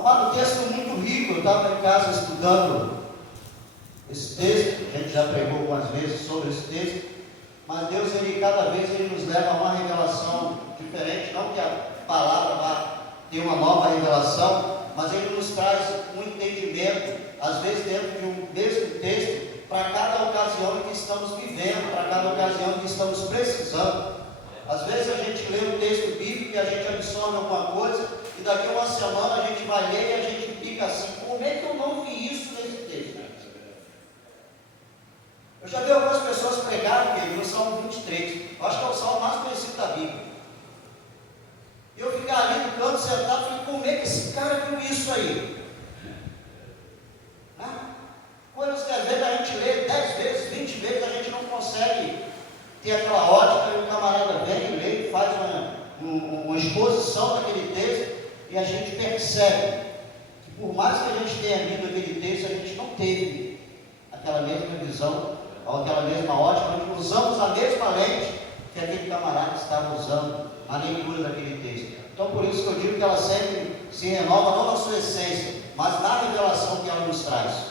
Amado, texto muito rico. Eu estava em casa estudando esse texto, a gente já pregou algumas vezes sobre esse texto, mas Deus, cada vez Ele nos leva a uma revelação diferente, não que a palavra vá ter uma nova revelação, mas Ele nos traz um entendimento, às vezes dentro de um mesmo texto, para cada ocasião em que estamos vivendo, para cada ocasião em que estamos precisando. Às vezes a gente lê um texto bíblico e a gente absorve alguma coisa, e daqui a uma semana a gente vai ler e a gente fica assim: como é que eu não vi isso nesse texto? Eu já vi algumas pessoas pregarem no Salmo 23, eu acho que é o salmo mais conhecido da Bíblia. E eu ficar ali no canto sentado e falei: como é que esse cara viu isso aí? Coisas que às vezes a gente lê 10 vezes, 20 vezes, a gente não consegue ter aquela ótica, e o camarada vem e lê, faz uma exposição daquele texto, e a gente percebe que por mais que a gente tenha lido aquele texto, a gente não teve aquela mesma visão, ou aquela mesma ótica, nós usamos a mesma lente que aquele camarada estava usando na leitura daquele texto. Então por isso que eu digo que ela sempre se renova, não na sua essência, mas na revelação que ela nos traz.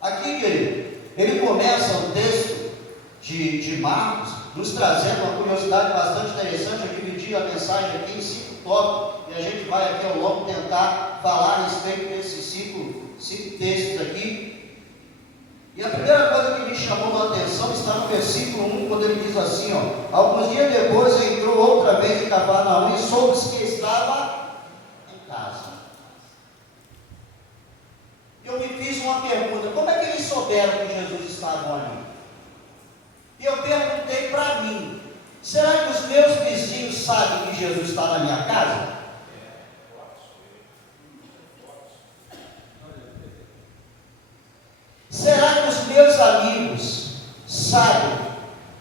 Aqui, querido, ele começa o texto de Marcos, nos trazendo uma curiosidade bastante interessante. Eu dividi a mensagem aqui em 5 tópicos, e a gente vai aqui ao longo tentar falar a respeito desses 5 textos aqui. E a primeira coisa que me chamou a atenção está no versículo 1, quando ele diz assim: alguns dias depois entrou outra vez em Cafarnaum e soube-se que estava em casa. Eu me fiz uma pergunta: como é que eles souberam que Jesus estava ali? E eu perguntei para mim: será que os meus vizinhos sabem que Jesus está na minha casa? Será que os meus amigos sabem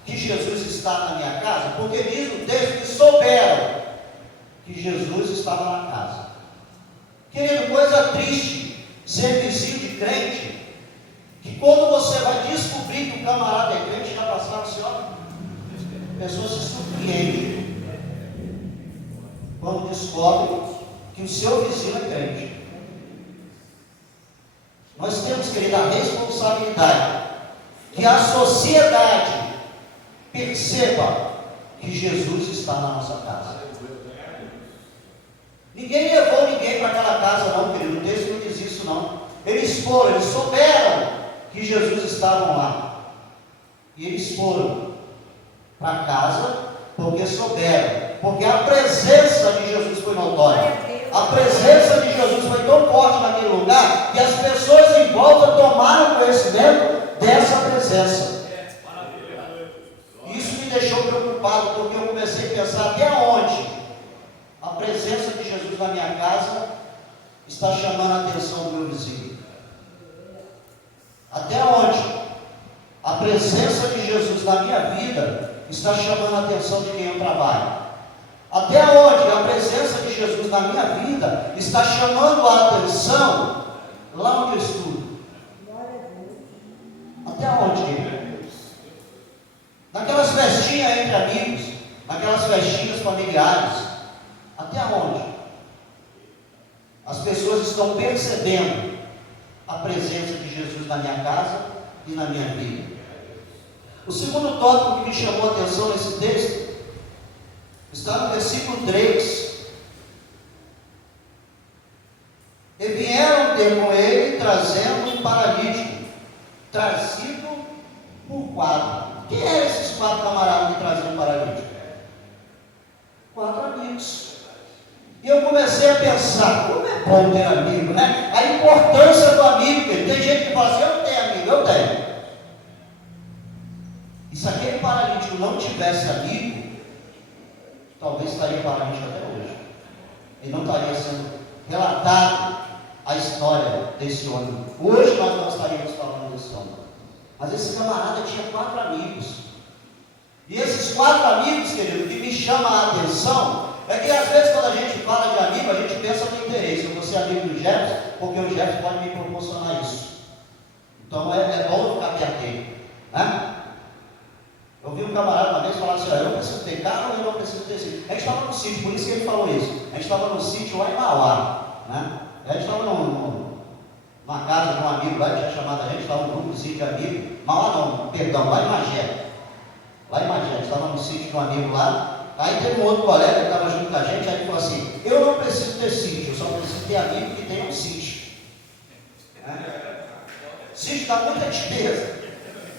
que Jesus está na minha casa? Porque diz o texto que souberam que Jesus estava na casa. Querido, coisa triste ser vizinho de crente, que quando você vai descobrir que o camarada é crente, já passaram assim, a pessoa se surpreende quando descobre que o seu vizinho é crente. Nós temos, querido, a responsabilidade que a sociedade perceba que Jesus está na nossa casa. Ninguém levou ninguém para aquela casa não, querido, o texto não diz isso não. Eles foram, eles souberam que Jesus estava lá, e eles foram para casa porque souberam, porque a presença de Jesus foi notória. A presença de Jesus foi tão forte naquele lugar que as pessoas em volta tomaram conhecimento dessa presença. Isso me deixou preocupado, porque eu comecei a pensar até onde a presença de Jesus na minha casa está chamando a atenção do meu vizinho. Até onde a presença de Jesus na minha vida está chamando a atenção de quem eu trabalho. Até onde a presença de Jesus na minha vida está chamando a atenção lá onde eu estudo. Até onde? Naquelas festinhas entre amigos, naquelas festinhas familiares. Até onde as pessoas estão percebendo a presença de Jesus na minha casa e na minha vida. O segundo tópico que me chamou a atenção nesse texto está no versículo 3. E vieram ter com ele trazendo um paralítico, trazido por 4. Quem eram esses 4 camaradas que traziam um paralítico? 4 amigos. E eu comecei a pensar: como é bom ter amigo, né? A importância do amigo. Tem gente que fala assim: eu não tenho amigo. Eu tenho. E se aquele paralítico não tivesse amigo, talvez estaria paralítico até hoje. E não estaria sendo relatado a história desse homem. Hoje nós não estaríamos falando desse homem. Mas esse camarada tinha 4 amigos. E esses 4 amigos, querido, que me chamam a atenção é que às vezes quando a gente fala de amigo, a gente pensa no interesse. Eu vou ser amigo do Jefferson, porque o Jefferson pode me proporcionar isso. Então é bom ficar perto, né? Eu vi um camarada uma vez falar assim: eu não preciso ter carro, eu não preciso ter sítio. A gente estava no sítio, por isso que ele falou isso. A gente estava no sítio lá em Mauá, né? A gente estava numa casa de um amigo lá, tinha chamado a gente, estava um grupozinho de amigos, mas lá não, perdão, lá em Magé. Lá em Magé, a gente estava no sítio de um amigo lá. Aí teve um outro colega que estava junto com a gente, aí ele falou assim: eu não preciso ter sítio, eu só preciso ter amigo que tenha um sítio. Sítio dá muita despesa.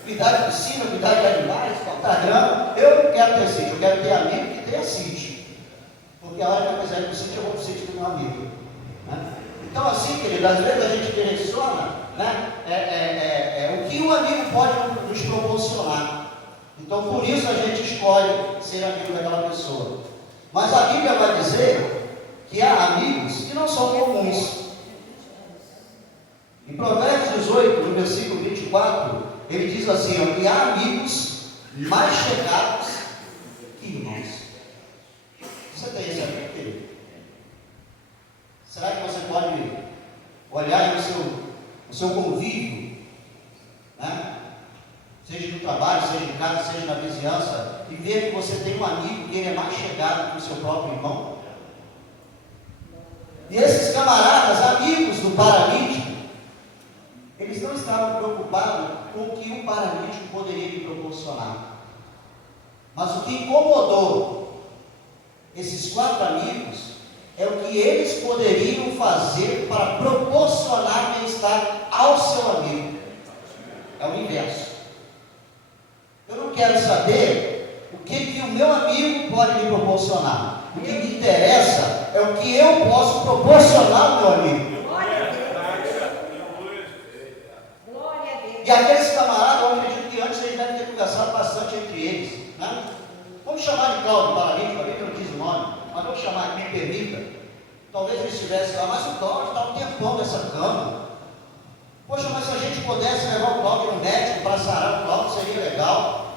Cuidar de piscina, cuidar de animais, cortar grama. Eu não quero ter sítio, eu quero ter amigo que tenha sítio. Porque a hora que eu quiser ir para o sítio, eu vou para o sítio do meu amigo. Né? Então, assim, querido, às vezes a gente direciona, né, o que o amigo pode nos proporcionar. Então, por isso a gente escolhe ser amigo daquela pessoa. Mas a Bíblia vai dizer que há amigos que não são comuns. Em Provérbios 18, no versículo 24, ele diz assim, ó, que há amigos mais chegados que irmãos. Você tem esse amigo, querido? Será que você pode olhar no seu convívio, né? Seja no trabalho, seja em casa, seja na vizinhança, e ver que você tem um amigo que ele é mais chegado que o seu próprio irmão? E esses camaradas, amigos do paralítico, eles não estavam preocupados com o que o paralítico poderia lhe proporcionar. Mas o que incomodou esses 4 amigos é o que eles poderiam fazer para proporcionar bem-estar ao seu amigo. É o inverso. Eu não quero saber o que o meu amigo pode me proporcionar. O que me interessa é o que eu posso proporcionar ao meu amigo. E aqueles camaradas, eu acredito que antes eles devem ter conversado bastante entre eles. Né? Vamos chamar de Cláudio paralítico, a Bíblia não diz o nome, mas vamos chamar, me permita. Talvez eles estivessem lá, mas o Cláudio está um tempão nessa cama. Poxa, mas se a gente pudesse levar o Cláudio no médico para sarar o Cláudio, seria legal.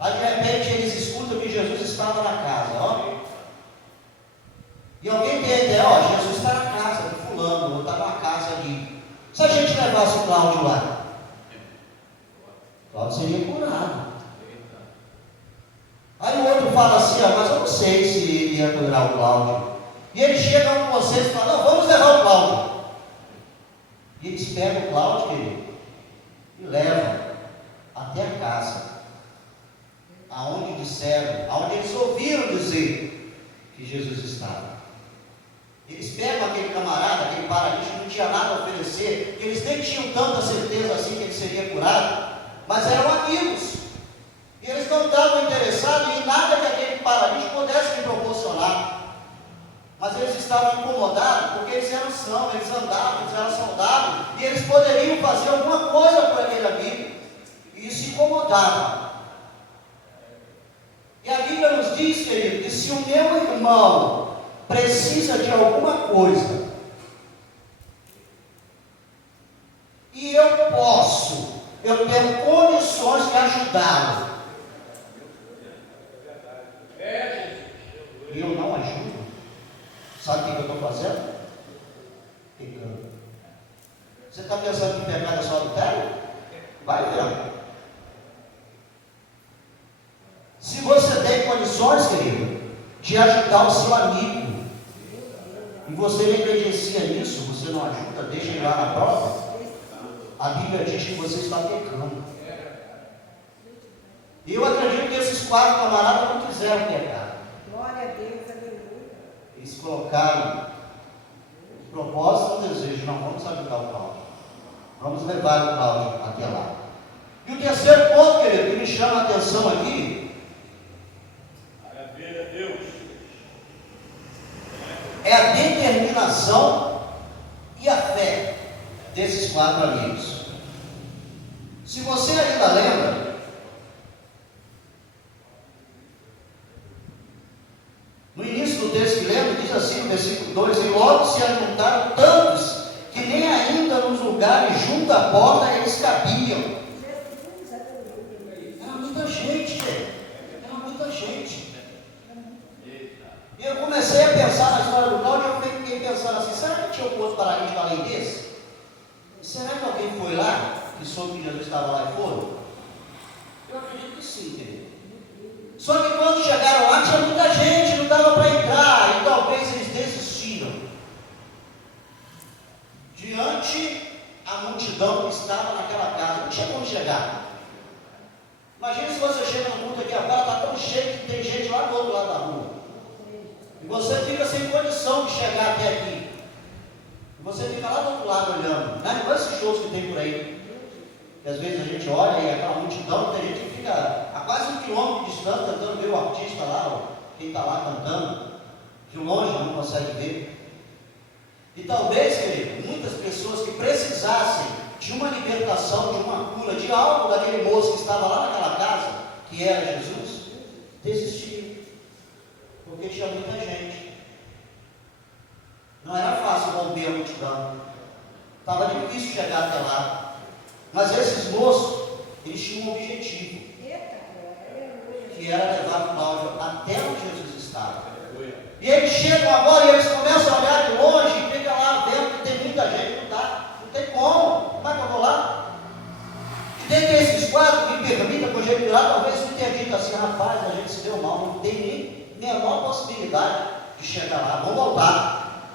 Aí de repente eles escutam que Jesus estava na casa, ó. E alguém tem a ideia, ó, Jesus está na casa de fulano, ou está numa casa ali. Se a gente levasse o Cláudio lá, o Cláudio seria curado. Aí o outro fala assim, ó, mas eu não sei se ele ia curar o Cláudio. E eles chegam com vocês e falam, não, vamos levar o Cláudio. E eles pegam o Cláudio, querido, e levam até a casa, aonde disseram, aonde eles ouviram dizer que Jesus estava. Eles pegam aquele camarada, aquele paralítico que não tinha nada a oferecer, que eles nem tinham tanta certeza assim que ele seria curado, mas eram amigos. E eles não estavam interessados em nada que aquele paralítico pudesse lhe proporcionar. Mas eles estavam incomodados porque eles eram sãos, eles andavam, eles eram saudáveis, e eles poderiam fazer alguma coisa por aquele amigo. E isso incomodava. E a Bíblia nos diz, querido, que se o meu irmão precisa de alguma coisa, e eu tenho condições de ajudá-lo, e eu não ajudo, sabe o que eu estou fazendo? Pecando. Você está pensando que pecado é só adultério? Vai ver. Se você tem condições, querido, de ajudar o seu amigo, e você negligencia nisso, você não ajuda, deixa ele lá na prova, a Bíblia diz que você está pecando. E eu acredito que esses 4 camaradas não quiseram pecar. Glória a Deus, aleluia. Eles colocaram o propósito e o desejo, não, vamos ajudar o Cláudio. Vamos levar o Cláudio até lá. E o terceiro ponto, querido, que me chama a atenção aqui, é a determinação e a fé desses 4 amigos. Se você ainda lembra, no início do texto que lembra, diz assim no versículo 2, e logo se ajuntaram tantos, que nem ainda nos lugares junto à porta eles cabiam. Era muita gente, era muita gente. E eu comecei a pensar na história do Cláudio, e eu fiquei pensando assim, será que tinha um outro paralítico além desse? Será que alguém foi lá, que soube que Jesus estava lá e foram? Eu acredito que sim, querido. Só que quando chegaram lá, tinha muita gente, não dava para entrar, e talvez eles desistiram. perante a multidão que estava naquela casa. Não tinha como chegar. Imagina se você chega no culto aqui agora, está tão cheio que tem gente lá do outro lado da rua. E você fica sem condição de chegar até aqui. E você fica lá do outro lado olhando. Não é esses shows que tem por aí. Que às vezes a gente olha e aquela multidão, tem gente que fica a quase 1 quilômetro de distância tentando ver o artista lá, quem está lá cantando. De longe não consegue ver. E talvez, querido, muitas pessoas que precisassem de uma libertação, de uma cura, de algo daquele moço que estava lá naquela casa, que era Jesus, desistiram. Porque tinha muita gente. Não era fácil romper a multidão. Estava difícil chegar até lá. Mas esses moços, eles tinham um objetivo. Que era levar Cláudio até onde Jesus estava. E eles chegam agora e eles começam a olhar de longe e fica lá vendo que tem muita gente. Não dá, não tem como. Como é que eu vou lá? E dentre esses quatro, me permita conjecturar, talvez você tenha dito assim: rapaz, a gente se deu mal, não tem nem menor possibilidade de chegar lá, vamos voltar.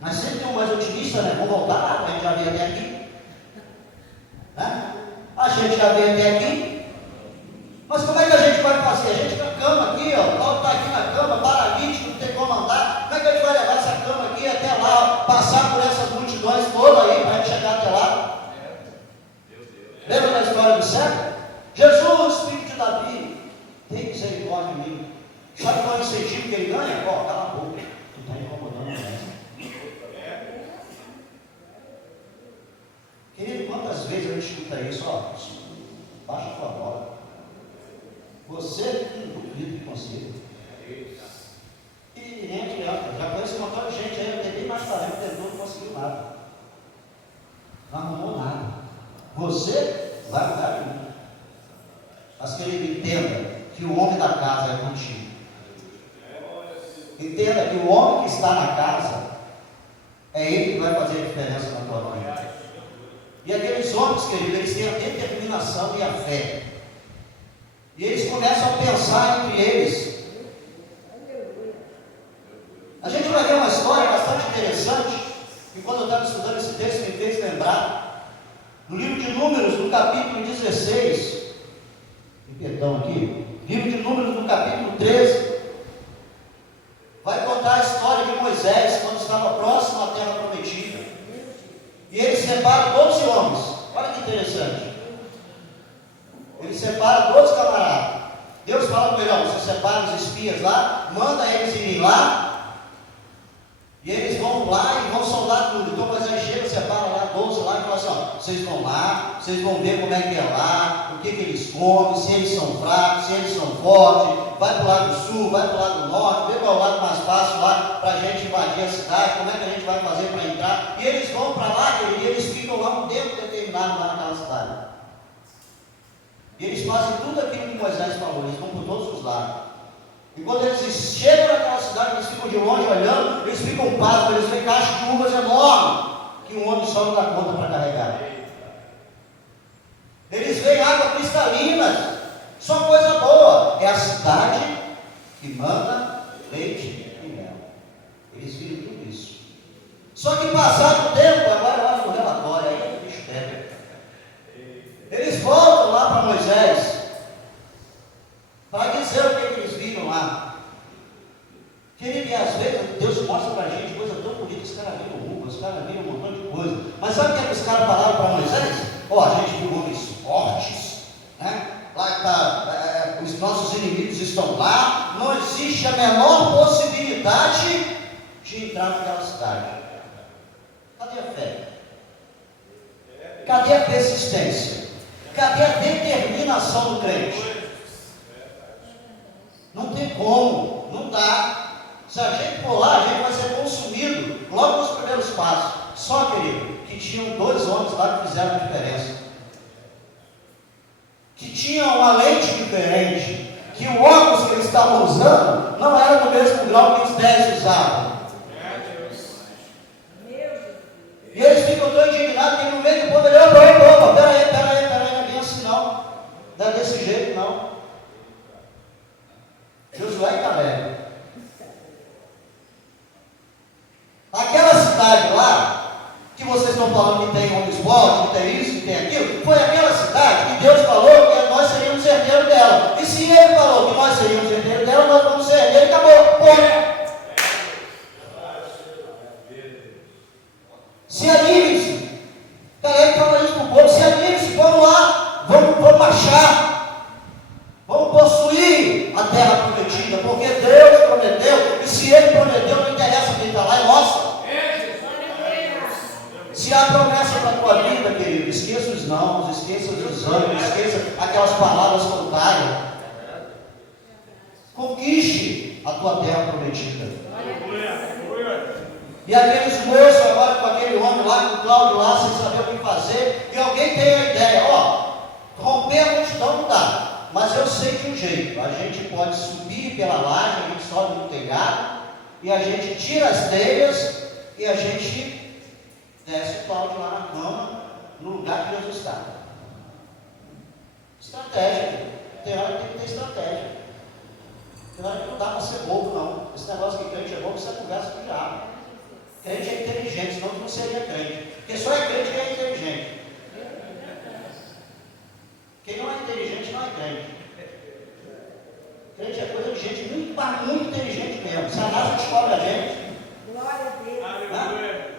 Mas sempre tem um mais otimista, né? Vamos voltar lá, a gente já veio até aqui. Né? A gente já veio até aqui. Mas como é que a gente vai fazer? A gente com a cama aqui, ó, o Paulo está aqui na cama, paralítico, não tem como andar. Como é que a gente vai levar essa cama aqui até lá, passar por essas multidões todas aí, para a gente chegar até lá? Lembra da história do cego? Jesus, filho de Davi, tem misericórdia de mim. Sabe qual é o incentivo que ele ganha? Ó, cala a boca, tu está incomodando mais. Querido, quantas vezes a gente escuta isso? Ó, baixa a tua bola. Você não duvido que consiga. E nem adianta. Já conheço uma montão de gente aí, eu tentei mais talento, tentou, não conseguiu nada. Não arrumou nada. Você vai mudar de mim. Mas querido, entenda que o homem da casa é contigo. Entenda que o homem que está na casa é ele que vai fazer a diferença na tua vida. E aqueles homens, querido, eles têm a determinação e a fé. E eles começam a pensar entre eles. A gente vai ver uma história bastante interessante, que quando eu estava estudando esse texto me fez lembrar. No livro de Números, no capítulo 16, perdão aqui, livro de Números, no capítulo 13, vai contar a história de Moisés, quando estava próximo à terra prometida. E ele separa 12 homens. Olha que interessante. Ele separa 12 camaradas. Deus fala para ele: ó, você separa os espias lá, manda eles irem lá, e eles vão lá e vão soldar tudo. Então Moisés chega, separa lá 12 lá e fala assim: ó, vocês vão lá, vocês vão ver como é que é lá, o que eles comem, se eles são fracos, se eles são fortes. Vai para o lado sul, vai para o lado norte, vê qual é o lado mais fácil lá para a gente invadir a cidade, como é que a gente vai fazer para entrar. E eles vão para lá, e eles ficam lá um tempo determinado lá naquela cidade. E eles fazem tudo aquilo que Moisés falou, eles vão por todos os lados. E quando eles chegam naquela cidade, eles ficam de longe olhando, eles ficam pasmos, eles veem caixas de uvas enormes, que um homem só não dá conta para carregar. Eles veem água cristalina, só coisa boa. É a cidade que manda leite e mel. Eles viram tudo isso. Só que passado o tempo, agora olha no relatório, aí o bicho pega. Eles voltam lá para Moisés, para dizer o que eles viram lá. Querido, e às vezes Deus mostra para a gente coisa tão bonita, os caras viram uvas, os caras viram um montão de coisa. Mas sabe o que os caras falaram para Moisés? Ó, a gente viu homens fortes, né? Lá está, os nossos inimigos estão lá, não existe a menor possibilidade de entrar naquela cidade. Cadê a fé? Cadê a persistência? Cadê a determinação do crente? Não tem como, não dá. Se a gente for lá, a gente vai ser consumido logo nos primeiros passos. Só, querido, que tinham 2 homens lá que fizeram a diferença. Que tinham uma lente diferente. Que o óculos que eles estavam usando não era do mesmo grau que os 10 usavam. E eles ficam tão indignados que no meio do povo ele: opa, peraí, não é bem assim não. Não é desse jeito não. Josué e Caleb. Aquela cidade lá, que vocês estão estão falando que tem um esporte, que tem isso, que tem aquilo, foi aquela cidade que Deus falou que nós seríamos herdeiros dela. E se Ele falou que nós seríamos herdeiros dela, nós vamos ser herdeiros e acabou. Ponto. Se anime-se. Caleb fala isso para o povo, se anime-se, vamos lá, vamos marchar, vamos possuir a terra prometida, porque Deus prometeu, e se Ele prometeu, não interessa quem está lá, é nossa. Se há promessa para a tua vida, querido, esqueça os não, esqueça os desânimos, esqueça aquelas palavras contrárias. Conquiste a tua terra prometida. E aqueles moços agora com aquele homem lá, com o Cláudio lá, sem saber o que fazer, e alguém tem a ideia, romper a multidão não dá, mas eu sei de um jeito, a gente pode subir pela laje, a gente sobe no telhado, e a gente tira as telhas, e a gente desce o Cláudio lá na cama, no lugar que Jesus está. Estratégia, tem hora que tem que ter estratégia. Tem hora que não dá para ser bobo, não. Esse negócio que crente é bobo, isso é conversa com o diabo. Crente é inteligente, senão tu não seria crente. Porque só é crente quem é inteligente. Quem não é inteligente não é crente. Crente é coisa de gente muito inteligente mesmo. Se a NASA descobre a gente. Glória a Deus. Né?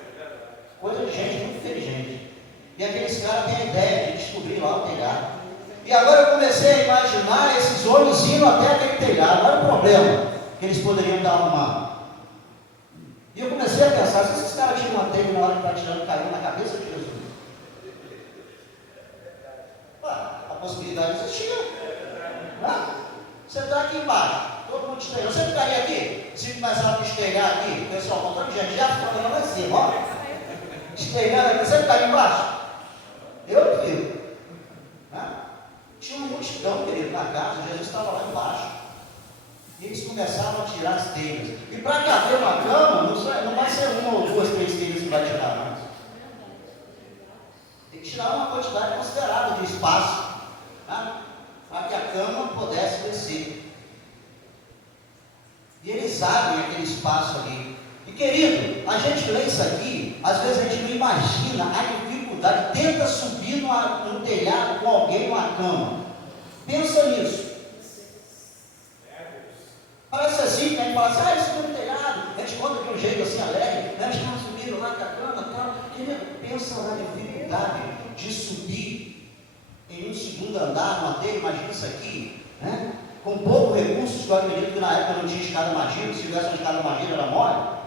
Coisa de gente muito inteligente. E aqueles caras têm a ideia de descobrir lá o telhado. E agora eu comecei a imaginar esses homens indo até aquele telhado. Olha o problema que eles poderiam dar arrumado. E eu comecei a pensar, se esses caras tinham uma telha na hora que está tirando, caiu na cabeça de Jesus. A possibilidade existia. Você está aqui embaixo, todo mundo esteirando. Você ficaria aqui? Se começar a estegar aqui, o pessoal, um montão de gente já ficou lá em cima, ó. Esteirando aqui, você ficaria embaixo? Eu fico. Tinha uma multidão, querido, na casa, Jesus estava lá embaixo. E eles começaram a tirar as telhas. E para caber uma cama, não vai ser uma ou duas, três telhas que vai tirar, não. Tem que tirar uma quantidade considerável de espaço, para que a cama pudesse descer. E eles abrem aquele espaço ali. E querido, a gente lê isso aqui, às vezes a gente não imagina a dificuldade. Tenta subir no telhado com alguém numa cama. Pensa nisso. Parece assim, que a gente fala assim, isso foi no telhado, a gente conta de um jeito assim alegre, nós estamos subindo lá com a cama, tal. Querido, pensa na dificuldade de subir em um segundo andar, numa telha, imagina isso aqui, né? Com poucos recursos, que eu acredito que na época não tinha escada magia, se tivesse uma escada magia era mole.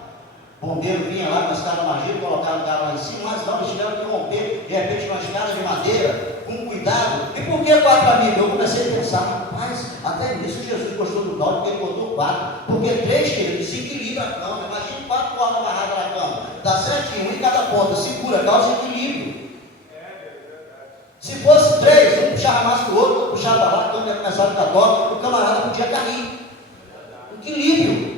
O bombeiro vinha lá com a escada magia, colocava o cara lá em cima, mas não, eles tiveram que romper, de repente, uma escada de madeira, com cuidado. E por que 4 amigos? Eu comecei a pensar, rapaz, até nisso Jesus gostou do dó, porque ele botou 4. Porque 3, querido, se equilibra a cama. Imagina 4 cordas amarradas na cama. Dá certinho, um em cada ponta, segura, causa equilíbrio. Se fosse 3, um puxava mais que o outro, outro puxava lá, a cama ia começar a ficar dó, o camarada podia cair. Equilíbrio.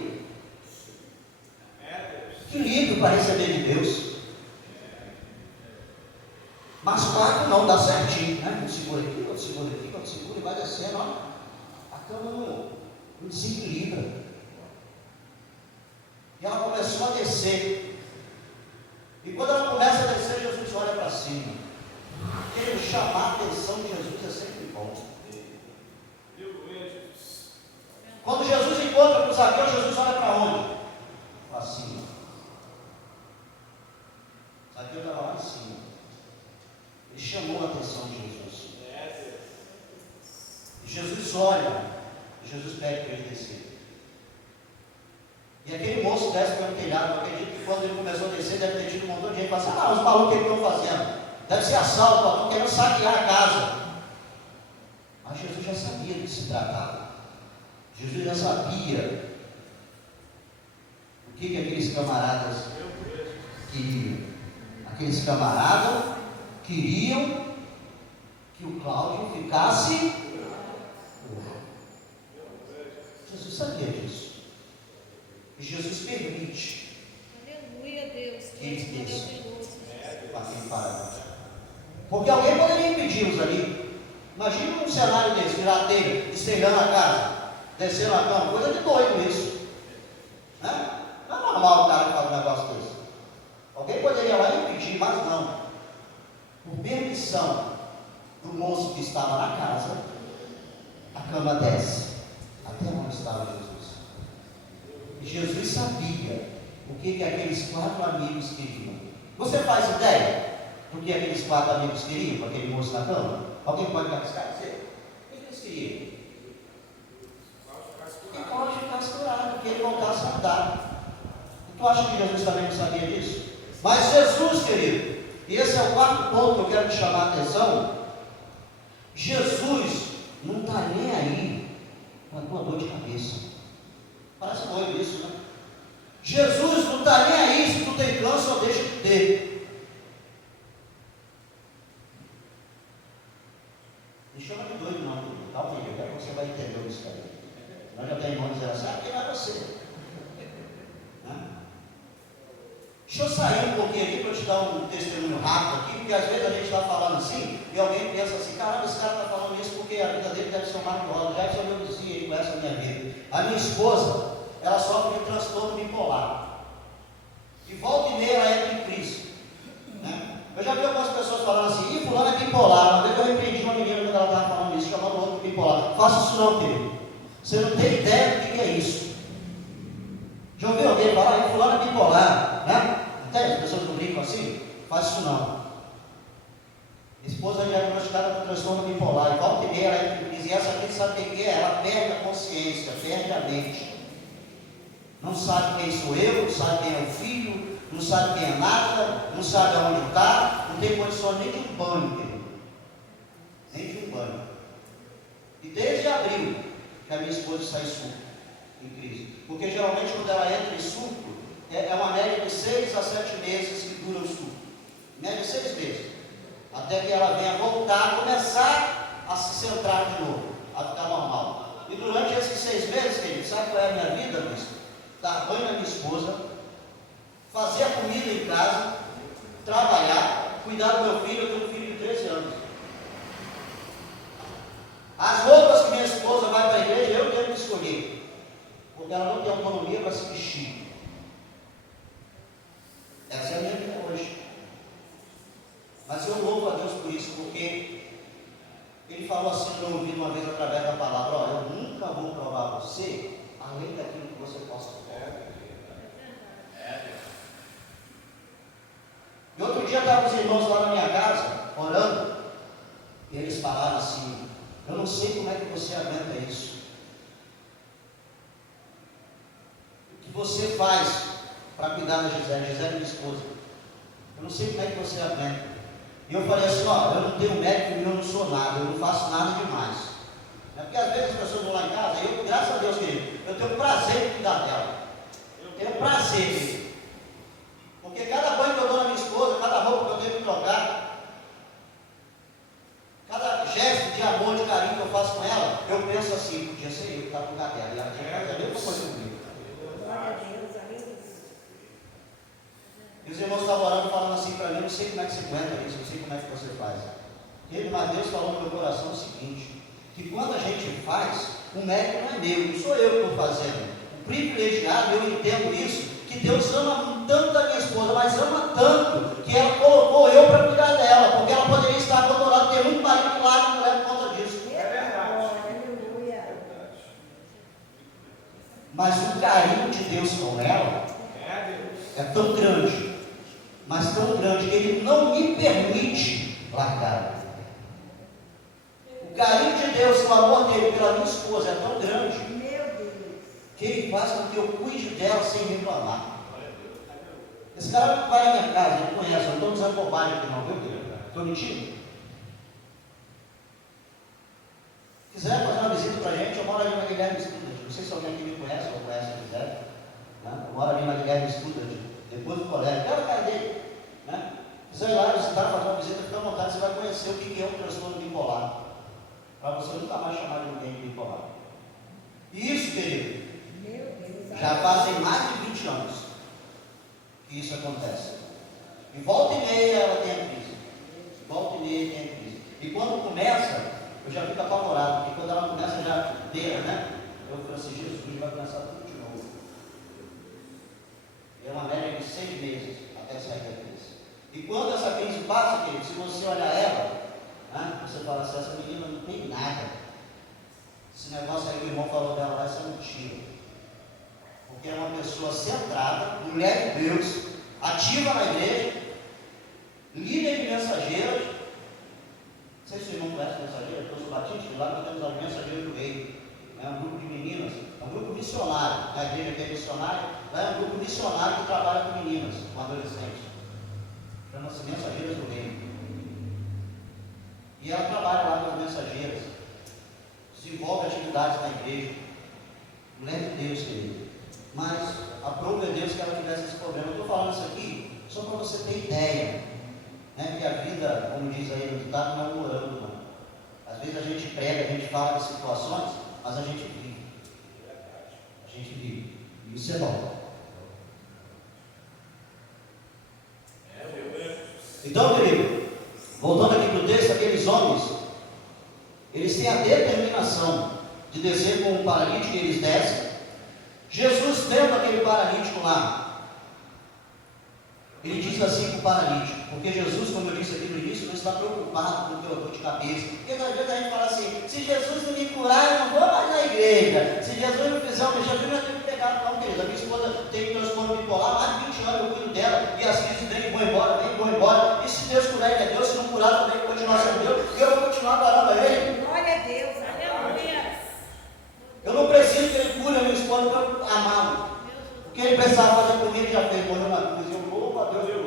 Equilíbrio para receber de Deus. Mas 4 não, dá certinho, né? Um segura aqui, outro segura aqui, outro segura e vai descendo, ó. A cama não desequilibra. E ela começou a descer. E quando ela começa a descer, Jesus olha para cima. Querer chamar a atenção de Jesus é sempre bom. Quando Jesus encontra com Zaqueu, Jesus olha para onde? Para cima. Zaqueu estava lá em cima. Ele chamou a atenção de Jesus. E Jesus olha. E Jesus pede para ele descer. E aquele moço desce pelo telhado. Eu acredito que quando ele começou a descer, deve ter tido um montão de gente que fala assim, os malucos que eles estão fazendo. Deve ser assalto, estão querendo saquear a casa. Mas Jesus já sabia do que se tratava. Jesus já sabia o que aqueles camaradas queriam. Aqueles camaradas queriam que o Cláudio ficasse. Jesus sabia disso. E Jesus permite. Aleluia, Deus. Que eles desçam. Porque alguém poderia impedi-los ali. Imagina um cenário desse, virar a telha, esteirando a casa, descendo a cama, coisa de doido isso. Né? Não é normal o cara que faz um negócio desse. Alguém poderia lá impedir, mas não. Por permissão do moço que estava na casa, a cama desce até onde estava Jesus. E Jesus sabia o que aqueles 4 amigos queriam. Você faz ideia do que aqueles 4 amigos queriam com aquele moço na cama? Alguém pode arriscar dizer? O que eles queriam? Que Cláudio ficasse curado, que ele voltasse a andar. E tu acha que Jesus também não sabia disso? Mas Jesus, querido, e esse é o 4º ponto que eu quero te chamar a atenção. Jesus não está nem aí com a tua dor de cabeça. Parece doido isso, né? Jesus não está nem aí se tu tem câncer ou deixa de ter. Não chama de doido não, querido. Calma aí, eu quero que você vai entender isso aí. Nós já tem irmão dizendo assim, porque não é você. Né? Deixa eu sair um pouquinho aqui para eu te dar um testemunho rápido aqui, porque às vezes a gente está falando assim, e alguém pensa assim, caramba, esse cara está falando isso porque a vida dele deve ser uma maravilhosa. Já que eu dizia, ele conhece a minha vida. A minha esposa, ela sofre de transtorno bipolar. E volta e meia ela entra em crise. Né? Eu já vi algumas pessoas falando assim, ih, fulano é bipolar. Uma vez eu repreendi uma menina quando ela estava falando isso, chamando o outro de bipolar. Faça isso não, querido. Você não tem ideia do que é isso. Já ouviu alguém falar, ih, fulano é bipolar, né? Até as pessoas não brincam assim? Faz isso não. Minha esposa é diagnosticada com transtorno bipolar. E volta e meia ela entra em crise. E essa aqui sabe o que é? Ela perde a consciência, perde a mente. Não sabe quem sou eu, não sabe quem é o filho, não sabe quem é nada, não sabe aonde está, não tem condições nem de um banho, querido. Nem de um banho. E desde abril que a minha esposa está em surto, em crise. Porque geralmente quando ela entra em surto, é uma média de 6 a 7 meses que dura o surto. Média de 6 meses. Até que ela venha voltar, a começar a se centrar de novo, a ficar normal. E durante esses 6 meses, querido, sabe qual é a minha vida, Cristo? Dar banho na minha esposa, fazer a comida em casa, trabalhar, cuidar do meu filho. Eu tenho um filho de 13 anos. As roupas que minha esposa vai para a igreja, eu tenho que escolher, porque ela não tem autonomia para se vestir. Essa é a minha vida hoje. Mas eu louvo a Deus por isso, porque Ele falou assim no meu ouvido uma vez através da palavra: olha, eu nunca vou provar você além daquilo que você possa fazer. E outro dia eu estava com os irmãos lá na minha casa, orando, e eles falaram assim: eu não sei como é que você aguenta isso. O que você faz para cuidar da Gisele? Gisele é minha esposa. Eu não sei como é que você aguenta. E eu falei assim: ó, eu não tenho mérito, eu não sou nada, eu não faço nada demais. Porque às vezes as pessoas vão lá em casa, e eu, graças a Deus, querido, eu tenho prazer em cuidar dela. Eu tenho prazer, querido. Porque cada banho que eu dou na minha esposa, cada roupa que eu tenho que trocar, cada gesto de amor, de carinho que eu faço com ela, eu penso assim: podia ser eu que estava no lugar dela, e ela tinha que fazer a mesma coisa comigo. Glória a Deus, amém. E os irmãos estavam orando, falando assim para mim: não sei como é que você aguenta isso, não sei como é que você faz. Mas Deus falou no meu coração o seguinte: que quando a gente faz, o mérito não é meu, não sou eu que estou fazendo. O privilegiado, eu entendo isso, que Deus ama tanto a minha esposa, mas ama tanto, que ela colocou eu para cuidar dela, porque ela poderia estar abandonada, tem muito marido lá que não é por conta disso. É verdade. Aleluia. Mas o carinho de Deus com ela é tão grande, mas tão grande, que Ele não me permite largar. O carinho de Deus, o amor dele pela minha esposa é tão grande, Meu Deus. que Ele faz com que eu cuide dela sem reclamar. Esse cara não vai na minha casa, ele conhece, eu não estou dizendo bobagem aqui não, viu? Estou mentindo? Se quiser fazer uma visita para a gente, eu moro ali na Guilherme Student. Não sei se alguém aqui me conhece ou conhece a Gisele. Né? Eu moro ali na Guilherme Student, depois do colégio. Quero a cara dele. Né? Se quiser ir lá visitar, fazer uma visita, fica à vontade, você vai conhecer o que é um transtorno bipolar. Para você nunca mais chamar de ninguém de bipolar. E isso, querido, Meu Deus. já fazem mais de 20 anos que isso acontece. E volta e meia ela tem a crise. Volta e meia tem a crise. E quando começa, eu já fico apavorado, porque quando ela começa já beira, né? Eu falo assim: Jesus, vai começar tudo de novo. É uma média de 6 meses até sair. você olhar ela, você fala assim, essa menina não tem nada. Esse negócio aí que o irmão falou dela lá, isso é mentira. Porque é uma pessoa centrada, mulher de Deus, ativa na igreja, líder de mensageiras. Não sei se o irmão conhece mensageiras, eu sou batista, lá nós temos as mensageiras do rei. É um grupo de meninas, é um grupo missionário. Na igreja que é missionária, lá é um grupo missionário que trabalha com meninas, com adolescentes. Chama-se Mensageiras do Reino. E ela trabalha lá com as mensageiras, desenvolve atividades na igreja. Mulher de Deus, querido. Mas aprove a Deus que ela tivesse esse problema. Eu estou falando isso aqui só para você ter ideia, né? Que a vida, como diz aí no ditado, não é morando, não. Às vezes a gente prega, a gente fala de situações, mas a gente vive. A gente vive. Isso é bom. Então, querido, voltando aqui para o texto, aqueles homens, eles têm a determinação de descer com um paralítico, e eles descem. Jesus, tendo aquele paralítico lá, ele diz assim para o paralítico, porque Jesus, como eu disse aqui no início, não está preocupado com o teu dor de cabeça. Porque às vezes a gente fala assim, se Jesus não me curar, eu não vou mais na igreja. Se Jesus não fizer o Jesus não tem que pegar, não, querido. A minha esposa tem transtorno bipolar, mais de 20 anos eu cuido dela, e as crises vêm e vão embora. E se Deus curar, ele é Deus, se não curar, também continuar sendo Deus, e eu vou continuar adorando a Ele. Glória a Deus, aleluia. Eu não preciso que Ele cure a minha esposa para amá-lo. O que Ele precisava fazer comigo, Ele já fez, morreu na cruz. Eu louvo a Deus.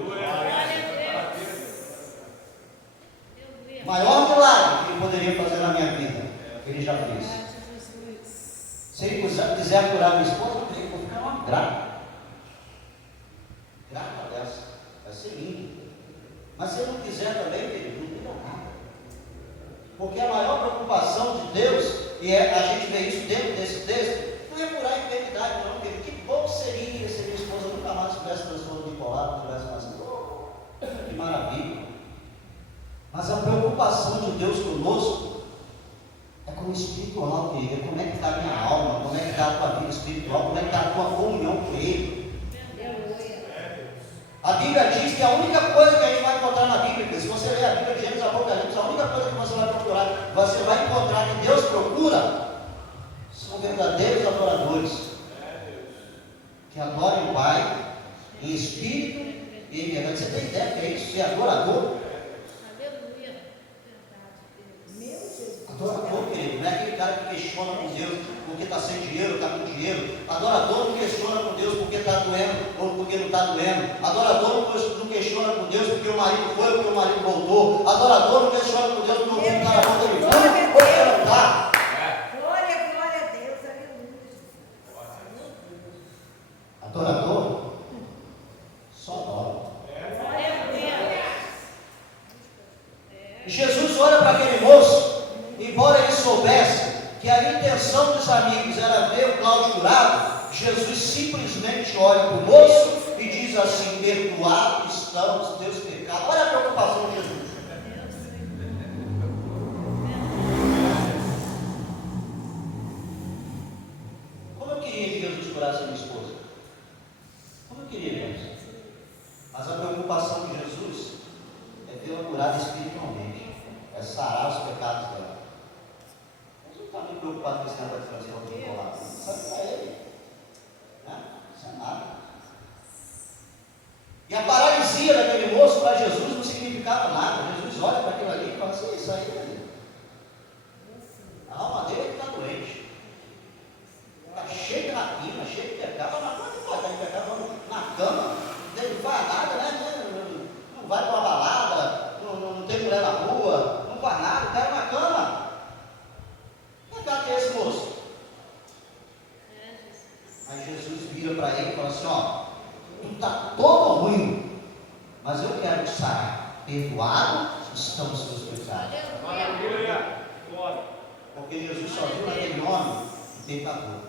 O maior milagre que Ele poderia fazer na minha vida, Ele já fez. Se Ele quiser curar minha esposa, eu vou ficar uma grata. Grata dessa. Vai ser lindo. Mas se Ele não quiser também, querido, não muda nada. Porque a maior preocupação de Deus, e a gente vê isso dentro desse texto, não é curar a enfermidade, não, querido. Que bom seria se minha esposa nunca mais tivesse transtorno bipolar, não tivesse mais. Que maravilha. Mas a preocupação de Deus conosco é com o espiritual, querido. É como é que está a minha alma, como é que está a tua vida espiritual, como é que está a tua comunhão com Ele. A Bíblia diz que a única coisa que a gente vai encontrar na Bíblia, se você ler a Bíblia de Gênesis e Apocalipse, a única coisa que você vai procurar, você vai encontrar que Deus procura, são verdadeiros adoradores, que adoram o Pai em espírito e em verdade. Você tem ideia que é isso? Ser adorador? Adorador, querido, não é aquele cara que questiona com Deus porque está sem dinheiro, está com dinheiro. Adorador não questiona com Deus porque está doendo ou porque não está doendo. Adorador não questiona com Deus porque o marido foi ou porque o marido voltou. Adorador não questiona com Deus porque o filho está na mão dele. Ou porque não está. Glória a Deus, aleluia. Adorador só adora. E Jesus olha para aquele moço, embora ele soubesse que a intenção dos amigos era ver o Cláudio curado, Jesus simplesmente olha para o moço e diz assim: perdoados estão os teus pecados. Olha a preocupação de Jesus. Como eu queria que Jesus curasse a minha esposa? Como eu queria, irmãos? Mas a preocupação de Jesus é vê-la curada espiritualmente, é sarar os pecados dela. Jesus não está muito preocupado com esse negócio de fazer alguém colar, não sabe para ele, né? Isso é nada. E a paralisia daquele moço para Jesus não significava nada. Jesus olha para aquilo ali e fala assim: isso aí, a alma dele está doente, está cheio de rapina, cheio de pecado, mas não pode estar de pecado na cama, não faz nada, né? Não vai para uma balada, não tem mulher na rua, não faz nada, cai na cama. Que pecado é esse moço? Aí Jesus vira para ele e fala assim: ó, tu está todo ruim, mas eu quero te sarar. Perdoado estão os teus pecados. Porque Jesus só viu naquele homem o pecador.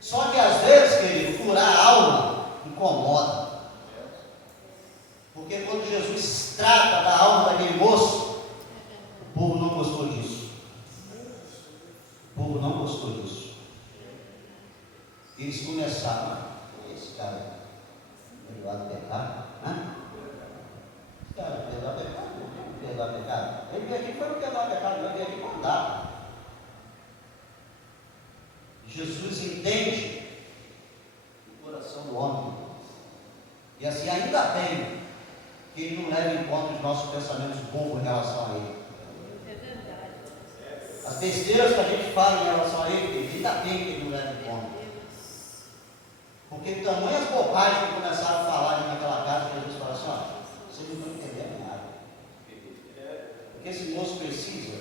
Só que às vezes, querido, curar a alma incomoda. Porque quando Jesus trata da alma daquele moço, o povo não gostou disso. O povo não gostou disso. Eles começaram: esse cara perdoado pecado, né? Esse cara perdoado pecado, Jesus entende o coração do homem. E assim, ainda bem que ele não leva em conta os nossos pensamentos bobos em relação a ele. É verdade. As besteiras que a gente fala em relação a ele, ainda bem que ele não leva em conta. Porque tamanhas bobagens que começaram a falar naquela casa, que Jesus fala assim: ó, vocês não estão entendendo nada. Porque esse moço precisa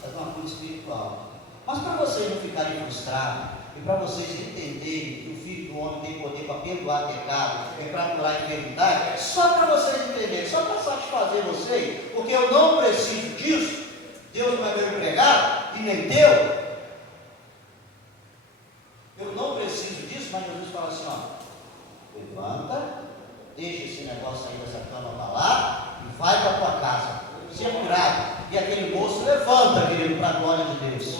fazer uma coisa espiritual. Mas para vocês não ficarem frustrados, e para vocês entenderem que o Filho do Homem tem poder para perdoar pecado, e para curar enfermidade, só para vocês entenderem, só para satisfazer vocês, porque eu não preciso disso, Deus não é meu empregado, e nem teu. Eu não preciso disso, mas Jesus fala assim: ó, levanta, deixa esse negócio aí dessa cama para lá, e vai para a tua casa, ser curado. E aquele moço levanta, querido, para a glória de Deus.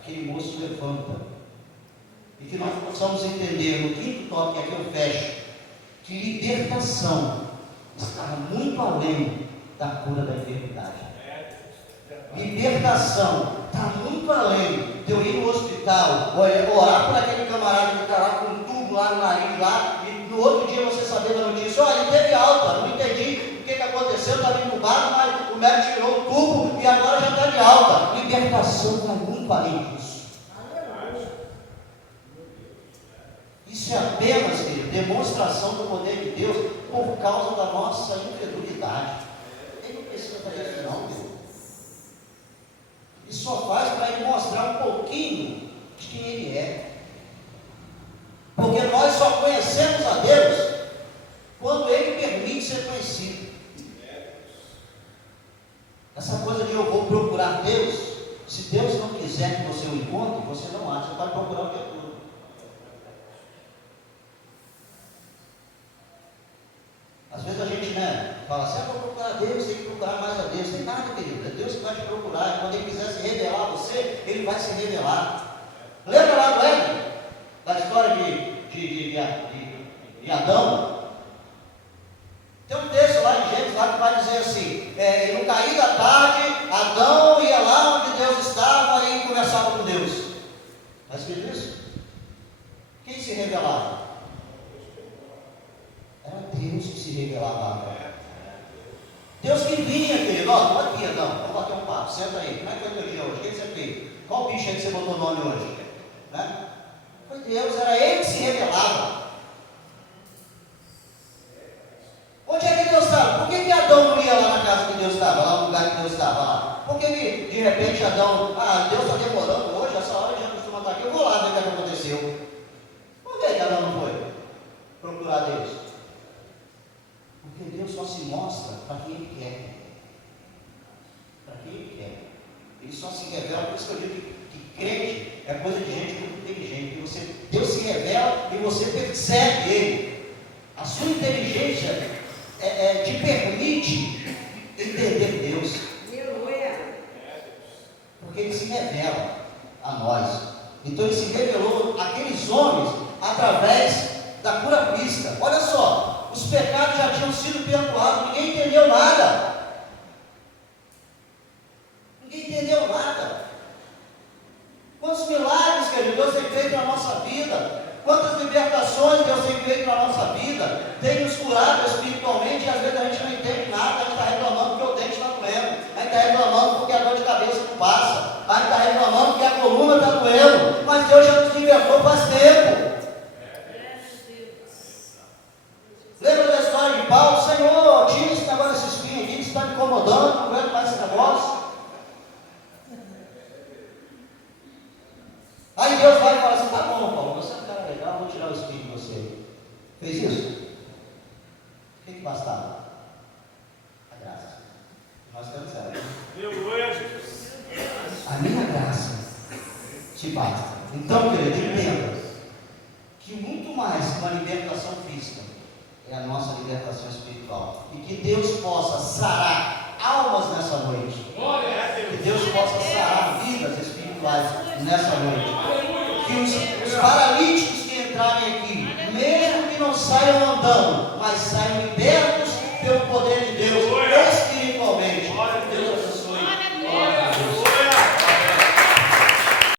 Aquele moço levanta. E que nós possamos entender, no quinto toque, aqui eu fecho, que libertação está muito além da cura da enfermidade. Libertação está muito além de eu ir no hospital, orar por aquele camarada que está lá com um tubo lá no nariz, lá, e no outro dia você saber da notícia: olha, ele teve alta, não entendi o que aconteceu, estava entubado, mas o médico tirou o tubo e agora já está de alta. Libertação está muito além disso. Isso é apenas, querido, demonstração do poder de Deus por causa da nossa incredulidade. Ele não precisa fazer isso não, querido. Ele só faz para ele mostrar um pouquinho de quem ele é. Porque nós só conhecemos a Deus quando ele permite ser conhecido. Essa coisa de eu vou procurar Deus, se Deus não quiser que você o encontre, você não acha, você pode procurar o tempo todo. Às vezes a gente, fala assim: vou procurar Deus, tem que procurar mais a Deus. Tem nada, querido, é Deus que vai te procurar, e quando ele quiser se revelar a você, ele vai se revelar. Lembra lá do Éden, da história de Adão? Tem um texto lá em Gênesis lá que vai dizer assim: no cair da tarde, Adão ia lá onde Deus estava e conversava com Deus. Está escrito isso? Quem se revelava? Era Deus que se revelava. Deus que vinha, querido: ó, estou aqui, Adão, vamos bater um papo, senta aí. Como é que foi o teu dia hoje? O que você fez? Qual bicho aí que você botou o nome hoje? Foi Deus, era Ele que se revelava. Onde é que Deus estava? Por que Adão não ia lá na casa que Deus estava, lá no lugar que Deus estava? Lá? Por que de repente Adão, Deus está demorando hoje, essa hora já costuma estar aqui, eu vou lá ver o que aconteceu. Por que Adão não foi procurar Deus? Porque Deus só se mostra para quem Ele quer. Para quem Ele quer. Ele só se revela, por isso que eu digo que crente é coisa de gente muito inteligente. Deus se revela e você percebe Ele. A sua inteligência te permite entender Deus. Porque Ele se revela a nós. Então Ele se revelou àqueles homens através da cura física. Olha só, os pecados já tinham sido perdoados, ninguém entendeu nada. Ninguém entendeu nada. Quantos milagres, querido, Deus tem feito na nossa vida? Quantas libertações Deus tem feito na nossa vida? Tem nos curado espiritualmente, e às vezes a gente não entende nada, a gente está reclamando porque o dente está doendo, a gente está reclamando porque a dor de cabeça não passa, a gente está reclamando porque a coluna está doendo, mas Deus já nos libertou faz tempo. Lembra da história de Paulo? Senhor, tira esse negócio desse espinho aqui que está me incomodando, não aguento mais esse negócio. Aí Deus vai e fala assim: tá bom, Paulo, você é um cara legal, vou tirar o espinho de você. Fez isso? O que bastava? A graça. Nós temos ela. A minha graça te basta. Então, querido, entenda que muito mais que uma libertação física é a nossa libertação espiritual. E que Deus possa sarar almas nessa noite. Que Deus possa sarar vidas espirituais nessa noite. Que os paralíticos que entrarem aqui, mesmo que não saiam andando, mas saiam libertos pelo poder de Deus,